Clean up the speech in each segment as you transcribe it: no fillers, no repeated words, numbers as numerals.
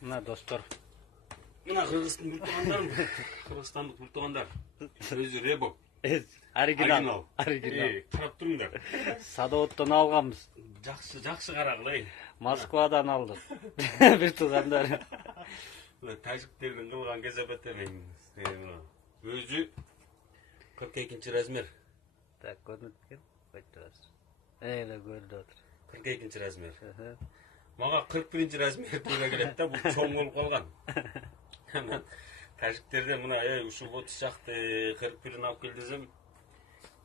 Мына достор. Мына Кыргыздын буртугандарын, Кыргызстандык буртугандар. Өзү Ребок. Оригинал. Карап туруңдар. Садоводдон алганбыз. Жакшы карагыла. Москвадан алдык. Бир туугандар. Тажиктердин кылган кезепеттерин. Өзү 42-размер. Так, көрүнүп экен. Койдуңуз. Эле көрүнүп атыр. 42-размер. Мага 41-размер туура келет да, бул чоң болуп калган. Тажиктерде мына ушул отуз жакты 41-ин алып кел десем,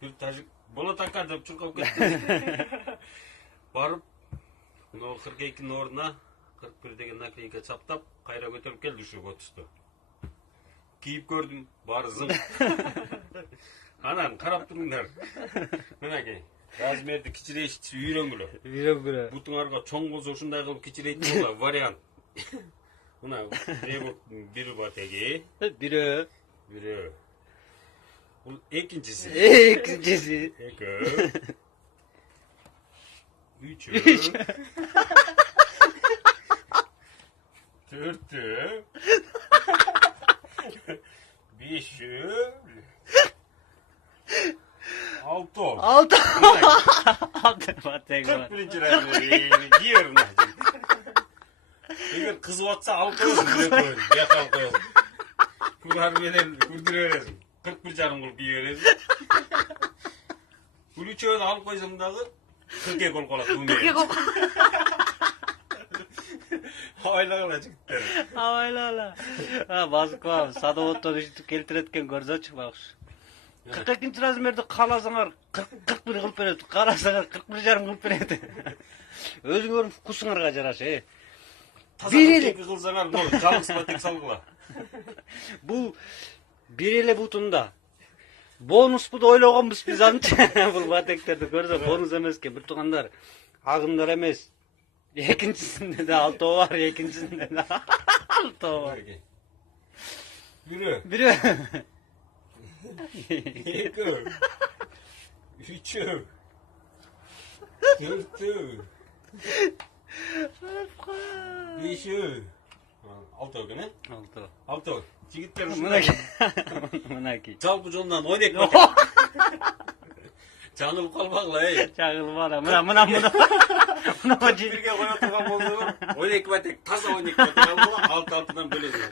бир тажик болот ака деп чуркап кетти. Барып, мына 42-нин ордуна 41 деген наклейка чаптап, кайра көтөрүп келди ушул 30-ту. Кийип көрдүм, баары зың. Анан карап туруңдар. Мынакей, размерди кичирейтиши үйрөнгүлө. Бутуңарга чоң болсо ушундай кылып кичирейтүүгө вариант. Мына Ребоктун бир батеги. Бирөө. Бул экинчиси. Экөө. Үчөө. Төртөө. Бешөө. Алтоо. Батеги. 41-ci размер. Гиерна. Егер кызып атса алып коесуң, бирөө бияка алып коесуң. Булар менен күрдүрө бересиң. 41,5 кылып кие бересиң. Бул үчөөнү алып койсоң дагы 42 болуп калат. 42 болуп Абайлагыла жигиттер. Абайлагыла. Москва садоводдон иштеп келтирет экен, көрсөчү багыш. 42-размерди кааласаңар 41 кылып берет, карасаңар 41,5 кылып берет. Өзүңөрдүн вкусуңарга жараша. Бир эле кылсаңар, жалгыз батек салгыла. Бул бир эле бутунда. Бонуспу ойлогонбуз биз анча. Бул батектерди көрсө бонус эмес экен, бир туугандар. Агымдар эмес. Экинчисинде да алтоо бар, экинчисинде да алтоо бар. Бирөө. Экөө. Үчөө. Төртөө. Бешөө. Алтоо экен, Алтоо. Жигиттер мынакей. Жалпы жолунан 12 батек. Жаңылып калбагыла, Жаңылбала. Мына. Бирге кое турган болсо, 12 батек, таза 12 батек алгыла, алты-алтыдан бөлөсүң.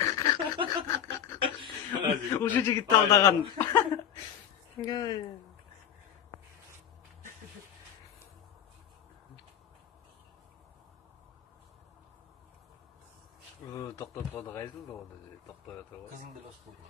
Ушу жигитти алдаган. Токтоп калды, кайсыл болду? Токтой отуруп. Кызылды басып болду.